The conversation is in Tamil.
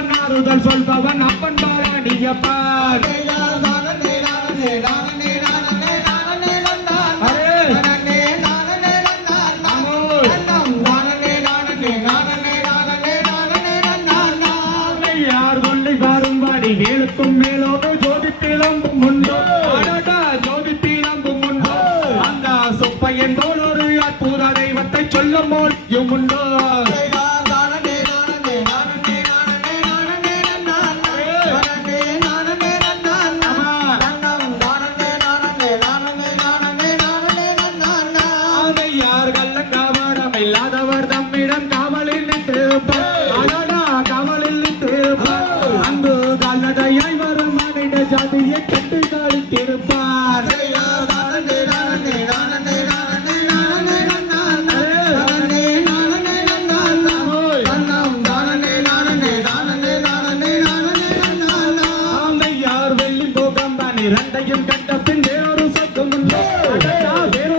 என்பவன் ஆறுதல் சொல்பவன் அப்பன் பாராடியப்பார் யார் கொள்ளை வாரும்பாடி வேலுக்கும் மேலோடு ஜோதி திளம்பும் உண்டோ ஜோதி திளம்பும் உண்டோ அந்த சொப்பையன் போல் ஒரு அற்புத தெய்வத்தை சொல்லும் மொழியும் உண்டோ இல்லாதவர் தம்மிடம் காவலில் நின்றிருப்பார் காவலில் நின்றிருப்பார் அங்கு கல்லதையாய் வரும் மனித ஜாதியை கட்டு கழித்திருப்பார் யார் வெள்ளி போகம் தான் இரண்டையும் கண்ட பின் வேறொரு சொர்க்கம் உண்டோ வேறொரு